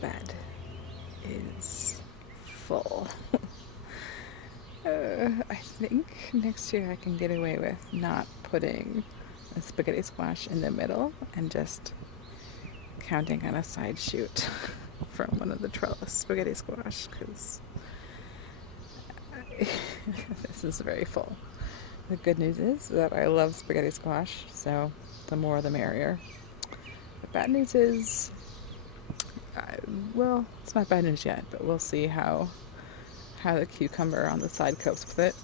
bed is full. I think next year I can get away with not putting a spaghetti squash in the middle and just counting on a side shoot from one of the trellis spaghetti squash, because this is very full. The good news is that I love spaghetti squash, so the more the merrier. The bad news is, well, it's not bad news yet, but we'll see how the cucumber on the side copes with it.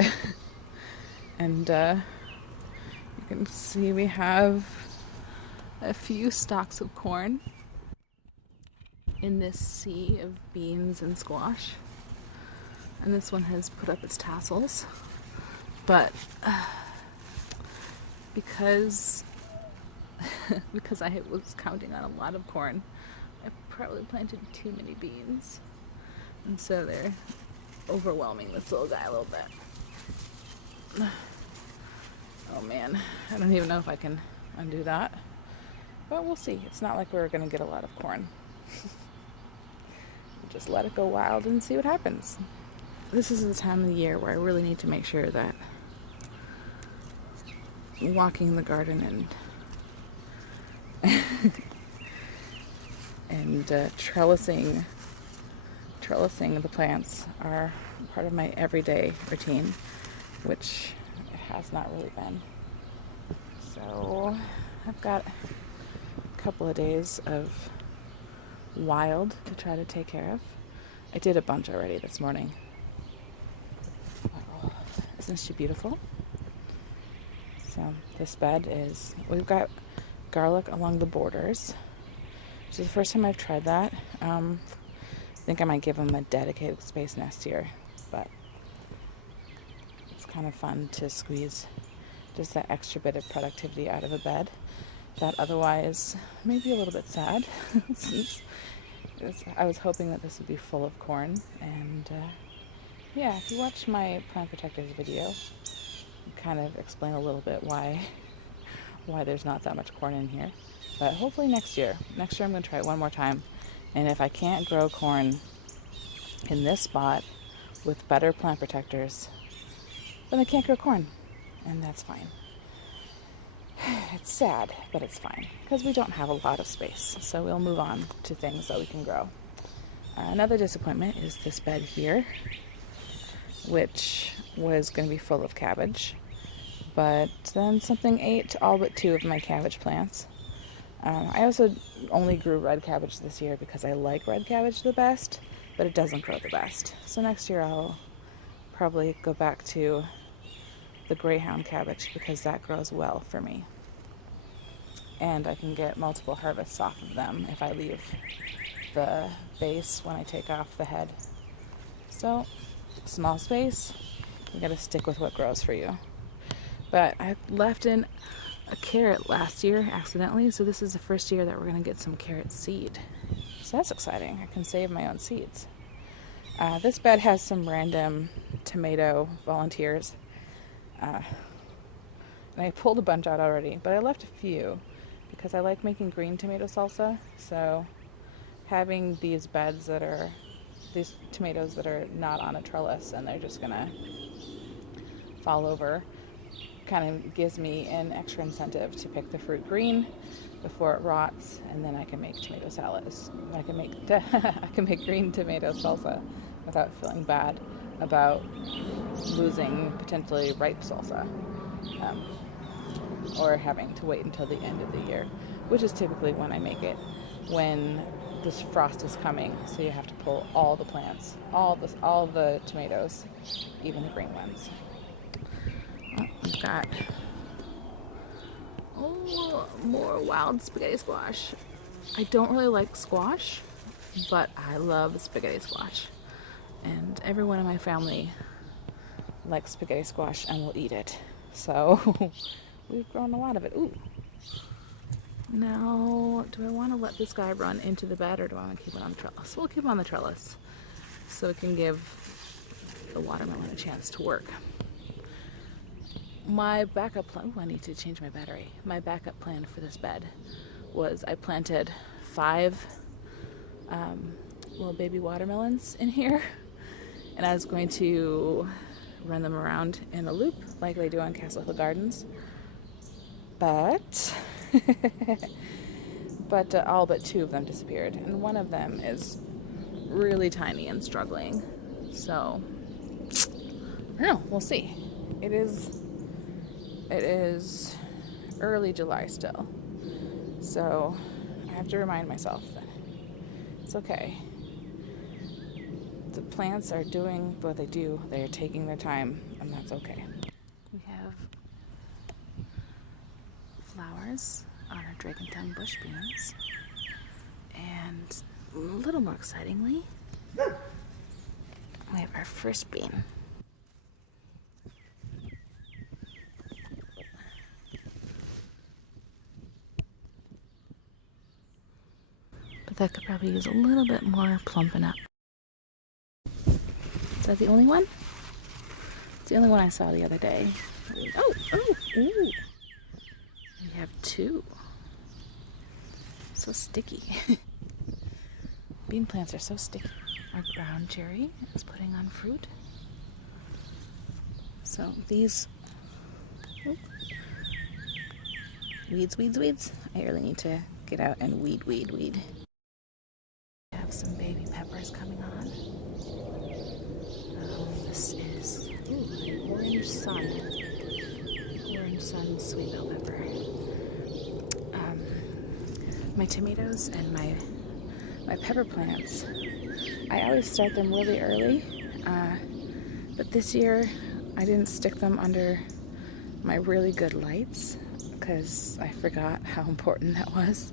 And you can see we have a few stalks of corn in this sea of beans and squash. And this one has put up its tassels. But because I was counting on a lot of corn, I probably planted too many beans. And so they're overwhelming this little guy a little bit. Oh man, I don't even know if I can undo that. But we'll see. It's not like we're going to get a lot of corn. Just let it go wild and see what happens. This is the time of the year where I really need to make sure that walking the garden and trellising the plants are part of my everyday routine, which it has not really been. So I've got a couple of days of wild to try to take care of. I did a bunch already this morning. Wow. Isn't she beautiful? So this bed is, we've got garlic along the borders. This is the first time I've tried that. I think I might give them a dedicated space next year, but it's kind of fun to squeeze just that extra bit of productivity out of a bed that otherwise may be a little bit sad. Since I was hoping that this would be full of corn, and yeah, if you watch my plant protectors video, I kind of explain a little bit why there's not that much corn in here. But hopefully next year I'm going to try it one more time. And if I can't grow corn in this spot with better plant protectors, then I can't grow corn. And that's fine. It's sad, but it's fine, because we don't have a lot of space. So we'll move on to things that we can grow. Another disappointment is this bed here, which was going to be full of cabbage. But then something ate all but 2 of my cabbage plants. I also only grew red cabbage this year because I like red cabbage the best, but it doesn't grow the best. So next year I'll probably go back to the greyhound cabbage because that grows well for me. And I can get multiple harvests off of them if I leave the base when I take off the head. So, small space, you gotta stick with what grows for you. But I left in a carrot last year accidentally, so this is the first year that we're going to get some carrot seed. So that's exciting. I can save my own seeds. This bed has some random tomato volunteers. And I pulled a bunch out already, but I left a few because I like making green tomato salsa. So having these tomatoes that are not on a trellis and they're just going to fall over kind of gives me an extra incentive to pick the fruit green before it rots, and then I can make tomato salads. I can make green tomato salsa without feeling bad about losing potentially ripe salsa, or having to wait until the end of the year, which is typically when I make it, when this frost is coming. So you have to pull all the plants, all the tomatoes, even the green ones. We've got more wild spaghetti squash. I don't really like squash, but I love spaghetti squash. And everyone in my family likes spaghetti squash and will eat it. So we've grown a lot of it. Ooh. Now, do I want to let this guy run into the bed or do I want to keep it on the trellis? We'll keep him on the trellis so we can give the watermelon a chance to work. My backup plan, I need to change my battery. My backup plan for this bed was I planted 5 little baby watermelons in here, and I was going to run them around in a loop like they do on Castle Hill Gardens, but all but 2 of them disappeared, and one of them is really tiny and struggling. So I don't know, we'll see. It is early July still, so I have to remind myself that it's okay. The plants are doing what they do. They're taking their time, and that's okay. We have flowers on our dragon tongue bush beans, and a little more excitingly, we have our first bean. But that could probably use a little bit more plumping up. Is that the only one? It's the only one I saw the other day. Oh! We have 2. So sticky. Bean plants are so sticky. Our ground cherry is putting on fruit. So these weeds. I really need to get out and weed. We have some baby peppers coming on. This is an orange sun sweet bell pepper. My tomatoes and my pepper plants, I always start them really early, but this year I didn't stick them under my really good lights because I forgot how important that was,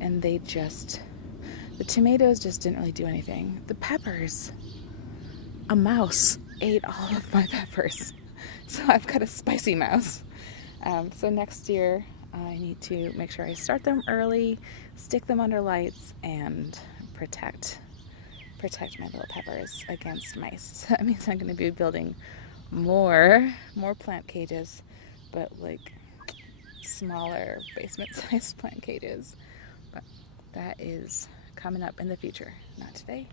and the tomatoes just didn't really do anything. The peppers, a mouse ate all of my peppers, so I've got a spicy mouse. So next year I need to make sure I start them early, stick them under lights, and protect my little peppers against mice. So that means I'm going to be building more plant cages, but like smaller basement-sized plant cages. But that is coming up in the future, not today.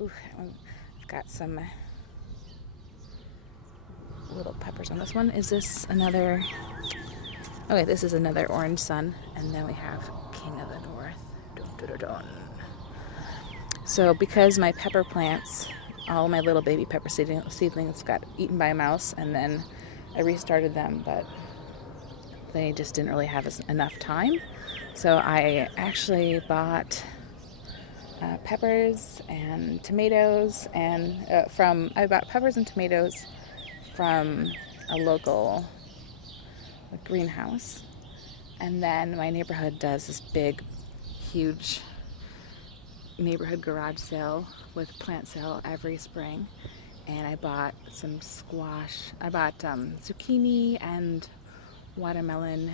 Ooh, I've got some little peppers on this one. Is this another? Okay, this is another orange sun, and then we have King of the North. Dun, dun, dun, dun. So because my pepper plants, all my little baby pepper seedlings got eaten by a mouse, and then I restarted them, but they just didn't really have enough time. So I actually bought peppers and tomatoes, and I bought peppers and tomatoes from a local greenhouse, and then my neighborhood does this big, huge neighborhood garage sale with plant sale every spring, and I bought some squash. I bought zucchini and watermelon,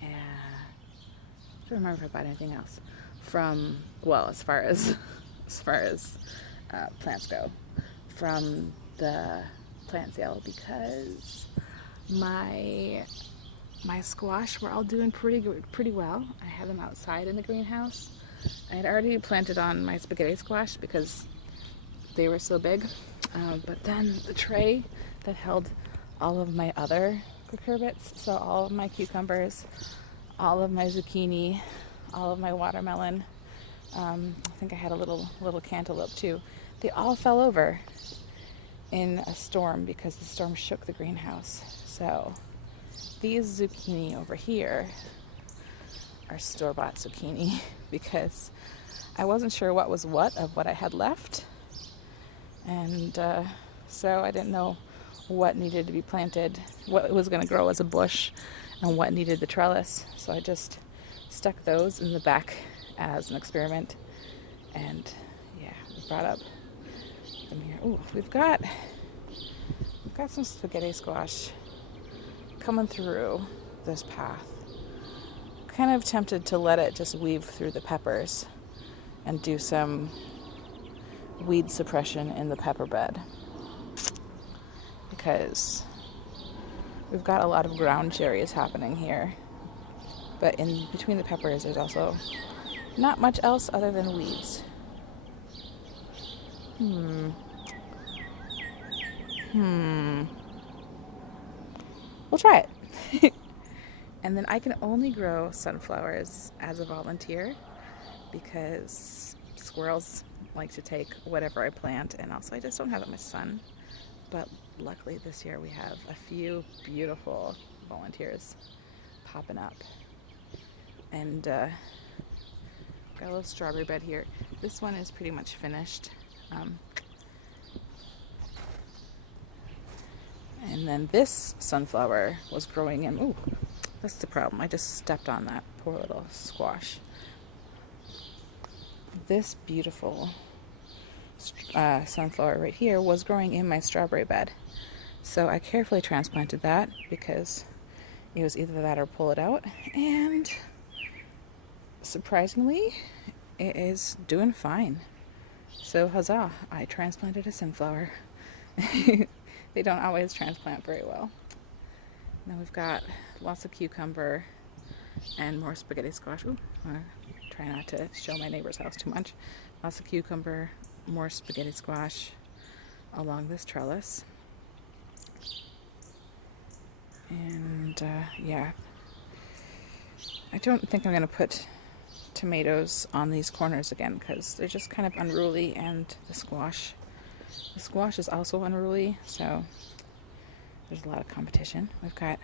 and I don't remember if I bought anything else from, well, as far as plants go, from the plant sale, because my squash were all doing pretty well. I had them outside in the greenhouse. I had already planted on my spaghetti squash because they were so big, but then the tray that held all of my other cucurbits, so all of my cucumbers, all of my zucchini, all of my watermelon, I think I had a little cantaloupe too, they all fell over in a storm because the storm shook the greenhouse. So these zucchini over here are store-bought zucchini because I wasn't sure what was what of what I had left, and so I didn't know what needed to be planted, what was going to grow as a bush, and what needed the trellis. So I just stuck those in the back as an experiment, and yeah, we brought up them here. Ooh, we've got some spaghetti squash coming through this path. Kind of tempted to let it just weave through the peppers and do some weed suppression in the pepper bed, because we've got a lot of ground cherries happening here, but in between the peppers there's also not much else other than weeds. Hmm. Hmm. We'll try it. And then I can only grow sunflowers as a volunteer because squirrels like to take whatever I plant, and also I just don't have that much sun. But luckily this year we have a few beautiful volunteers popping up. And got a little strawberry bed here. This one is pretty much finished. And then this sunflower was growing in. Ooh, that's the problem. I just stepped on that poor little squash. This beautiful sunflower right here was growing in my strawberry bed. So I carefully transplanted that because it was either that or pull it out. And surprisingly, it is doing fine. So huzzah, I transplanted a sunflower. They don't always transplant very well. Now we've got lots of cucumber and more spaghetti squash. Ooh, try not to show my neighbor's house too much. Lots of cucumber, more spaghetti squash along this trellis. And yeah, I don't think I'm going to put tomatoes on these corners again because they're just kind of unruly, and the squash is also unruly, so there's a lot of competition. We've got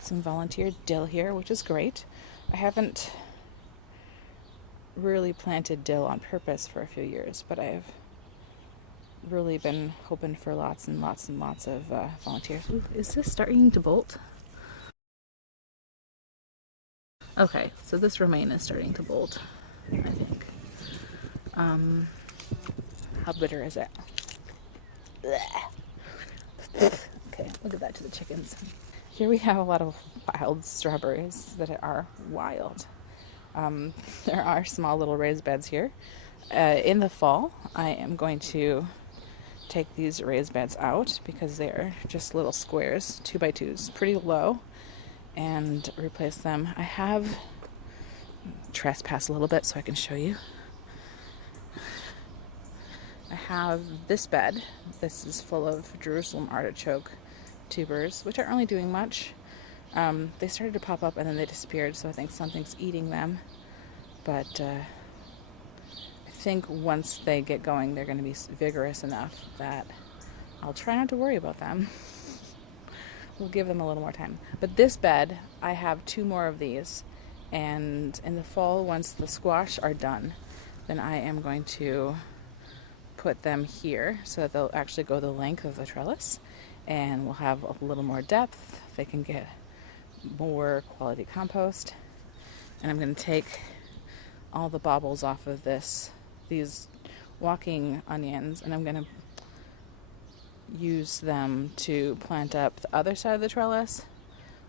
some volunteer dill here, which is great. I haven't really planted dill on purpose for a few years, but I've really been hoping for lots and lots and lots of volunteers. Ooh, is this starting to bolt? Okay, so this romaine is starting to bolt, I think. How bitter is it? Okay, we'll give that to the chickens. Here we have a lot of wild strawberries that are wild. There are small little raised beds here. In the fall, I am going to take these raised beds out because they're just little squares, 2x2s, pretty low, and replace them. I have trespassed a little bit so I can show you. I have this bed. This is full of Jerusalem artichoke tubers, which aren't really doing much. They started to pop up and then they disappeared, so I think something's eating them. But I think once they get going, they're going to be vigorous enough that I'll try not to worry about them. We'll give them a little more time. But this bed, I have 2 more of these, and in the fall, once the squash are done, then I am going to put them here so that they'll actually go the length of the trellis, and we'll have a little more depth. They can get more quality compost. And I'm going to take all the baubles off of these walking onions, and I'm going to use them to plant up the other side of the trellis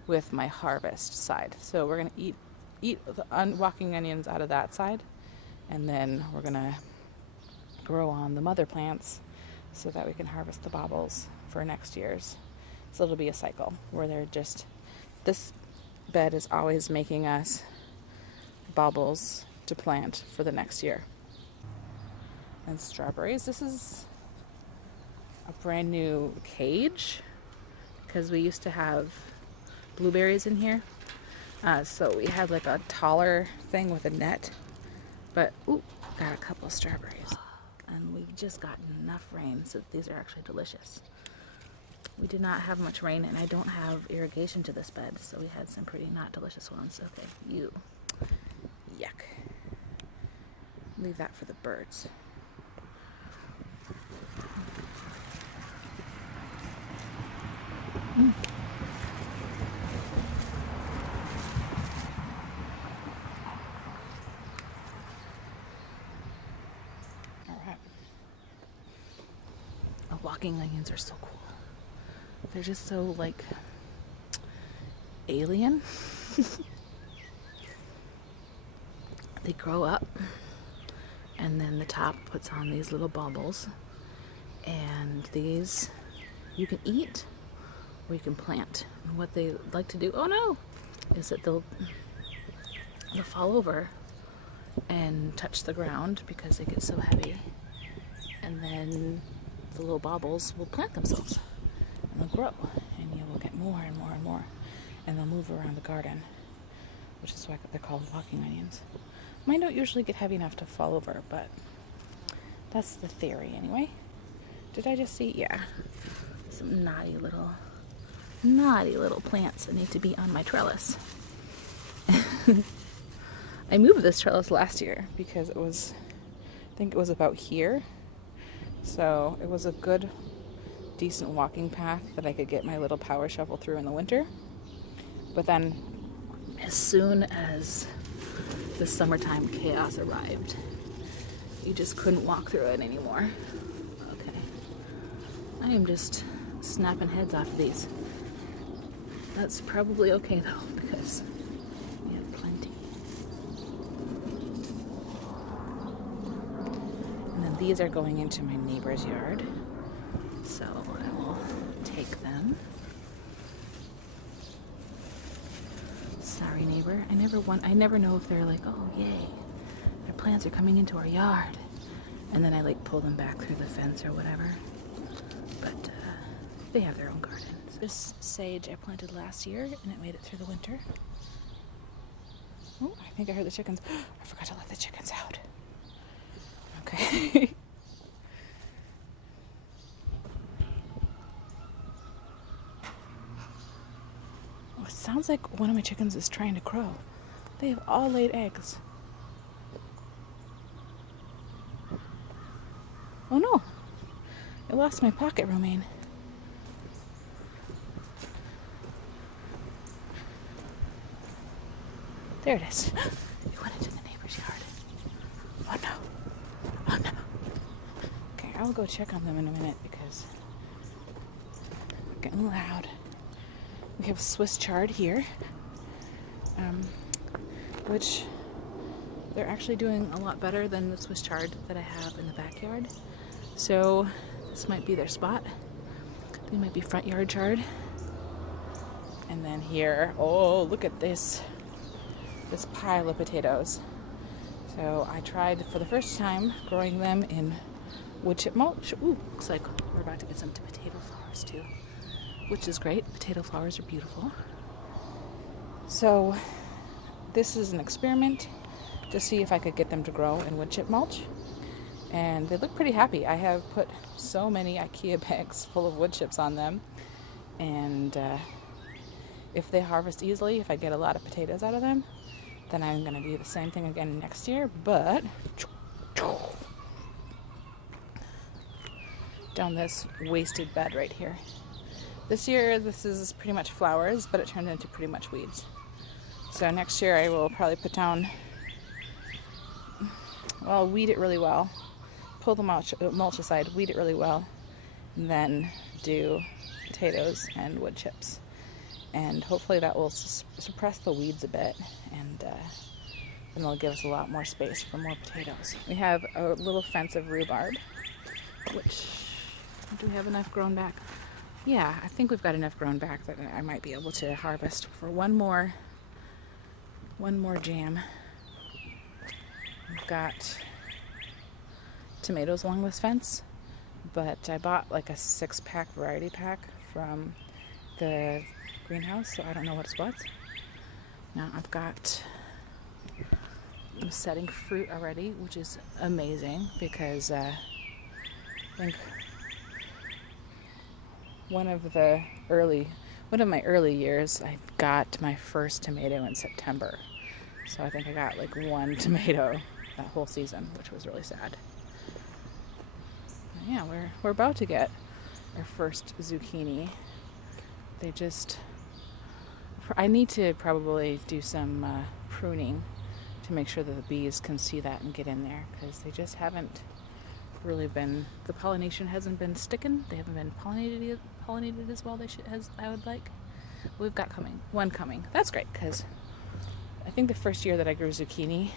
with my harvest side. So we're going to eat the walking onions out of that side, and then we're going to grow on the mother plants so that we can harvest the baubles for next year's. So it'll be a cycle where this bed is always making us baubles to plant for the next year. And strawberries, this is a brand new cage because we used to have blueberries in here. So we had like a taller thing with a net, but ooh, got a couple of strawberries. And we've just gotten enough rain so that these are actually delicious. We did not have much rain, and I don't have irrigation to this bed, so we had some pretty not delicious ones. Okay, yuck. Leave that for the birds. Walking onions are so cool. They're just so like alien. They grow up and then the top puts on these little bubbles, and these you can eat or you can plant. And what they like to do, oh no, is that they'll fall over and touch the ground because they get so heavy, and then the little baubles will plant themselves and they'll grow, and you will get more and more and more, and they'll move around the garden, which is why they're called walking onions. Mine don't usually get heavy enough to fall over, but that's the theory anyway. Did I just see? Yeah. Some naughty little plants that need to be on my trellis. I moved this trellis last year because I think it was about here. So it was a good, decent walking path that I could get my little power shovel through in the winter. But then as soon as the summertime chaos arrived, you just couldn't walk through it anymore. Okay. I am just snapping heads off of these. That's probably okay though, because we have plenty. And then these are going into my neighbor's yard, so I will take them. Sorry, neighbor. I never know if they're like, oh yay, their plants are coming into our yard, and then I like pull them back through the fence or whatever. But they have their own garden. This sage I planted last year, and it made it through the winter. Oh, I think I heard the chickens. I forgot to let the chickens out. Okay. Oh, it sounds like one of my chickens is trying to crow. They have all laid eggs. Oh no! I lost my pocket romaine. There it is. It went into the neighbor's yard. Oh no. Oh no. Okay, I'll go check on them in a minute because they're getting loud. We have Swiss chard here, which they're actually doing a lot better than the Swiss chard that I have in the backyard. So this might be their spot. They might be front yard chard. And then here, oh, look at this pile of potatoes. So I tried for the first time growing them in wood chip mulch. Ooh, looks like we're about to get some potato flowers too, which is great. Potato flowers are beautiful. So this is an experiment to see if I could get them to grow in wood chip mulch. And they look pretty happy. I have put so many IKEA bags full of wood chips on them. And if they harvest easily, if I get a lot of potatoes out of them, then I'm going to do the same thing again next year. But down this wasted bed right here. This year, this is pretty much flowers, but it turned into pretty much weeds. So next year, I will probably put down, well, weed it really well, pull the mulch aside, weed it really well, and then do potatoes and wood chips. And hopefully that will suppress the weeds a bit, and then it'll give us a lot more space for more potatoes. We have a little fence of rhubarb, which, do we have enough grown back? Yeah, I think we've got enough grown back that I might be able to harvest for one more jam. We've got tomatoes along this fence, but I bought like a 6-pack variety pack from the greenhouse, so I don't know what's what. Now I'm setting fruit already, which is amazing because I think one of my early years, I got my first tomato in September. So I think I got like one tomato that whole season, which was really sad. But yeah, we're about to get our first zucchini. I need to probably do some pruning to make sure that the bees can see that and get in there, because they just haven't really been, the pollination hasn't been sticking. They haven't been pollinated as well as I would like. We've got one coming. That's great, because I think the first year that I grew zucchini,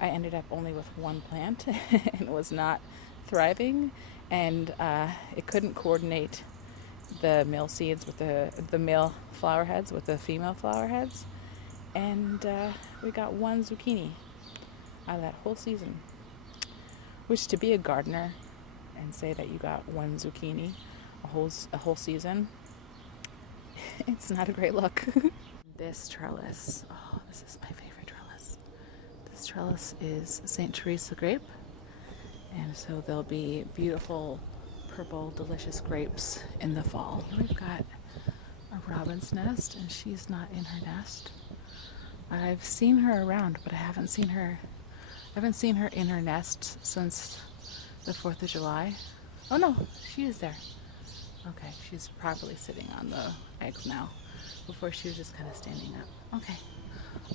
I ended up only with one plant and was not thriving, and it couldn't coordinate the male seeds with the male flower heads with the female flower heads, and we got one zucchini out of that whole season, which to be a gardener and say that you got one zucchini a whole season, it's not a great look. This trellis, oh, this is my favorite trellis. This trellis is St. Teresa grape, and so there'll be beautiful purple delicious grapes in the fall. We've got a robin's nest, and she's not in her nest. I've seen her around, but I haven't seen her in her nest since the 4th of July. Oh no, she is there. Okay, she's properly sitting on the eggs now. Before she was just kind of standing up. Okay,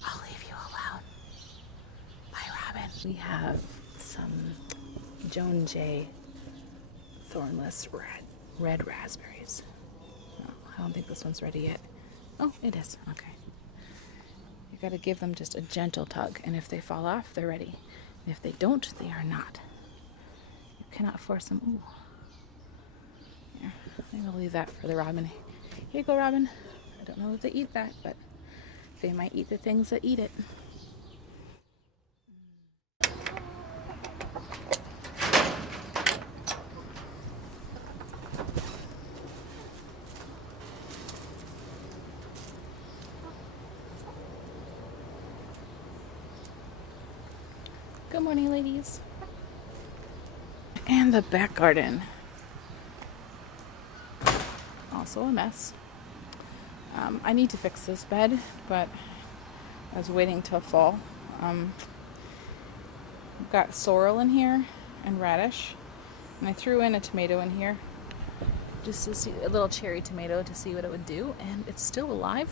I'll leave you alone. Bye, Robin. We have some Joan J. thornless red raspberries. No, I don't think this one's ready yet. Oh, it is. Okay. You gotta give them just a gentle tug, and if they fall off, they're ready. And if they don't, they are not. You cannot force them. Ooh. Here, I'm gonna leave that for the robin. Here you go, Robin. I don't know if they eat that, but they might eat the things that eat it. Good morning, ladies. And the back garden. Also a mess. I need to fix this bed, but I was waiting till fall. I've got sorrel in here and radish, and I threw in a tomato in here just to see, a little cherry tomato, to see what it would do, and it's still alive.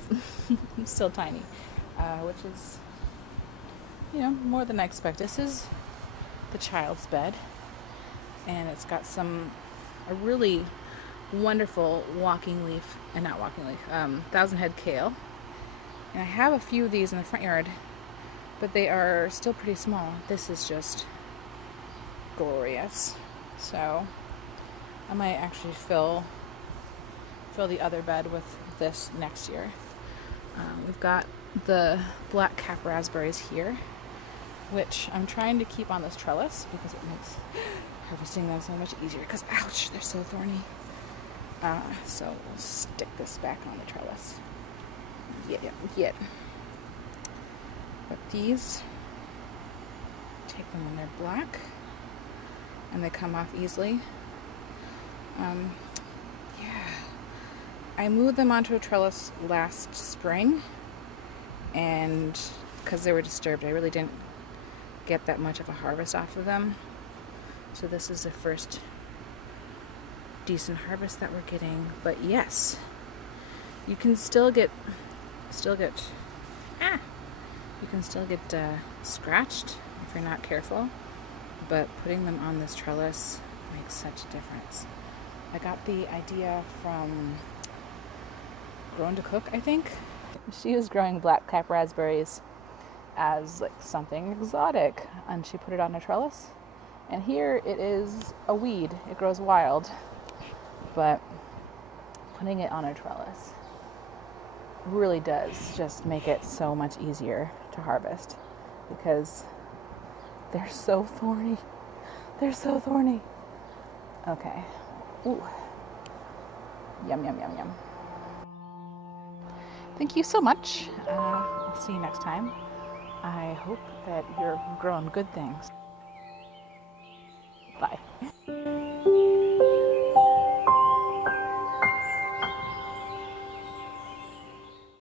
It's still tiny, which is, you know, more than I expect. This is the child's bed, and it's got a really wonderful thousand head kale, and I have a few of these in the front yard, but they are still pretty small. This is just glorious. So I might actually fill the other bed with this next year. We've got the black cap raspberries here, which I'm trying to keep on this trellis because it makes harvesting them so much easier, because ouch, they're so thorny. So we'll stick this back on the trellis. Get. But these, take them when they're black, and they come off easily. I moved them onto a trellis last spring, and because they were disturbed, I really didn't get that much of a harvest off of them. So this is the first decent harvest that we're getting. But yes, you can still get scratched if you're not careful, but putting them on this trellis makes such a difference. I got the idea from Grown to Cook, I think. She was growing black cap raspberries as like something exotic, and she put it on a trellis, and here it is a weed. It grows wild, but putting it on a trellis really does just make it so much easier to harvest, because they're so thorny. Okay. Ooh. Yum, yum, yum, yum. Thank you so much. I'll see you next time. I hope that you're growing good things.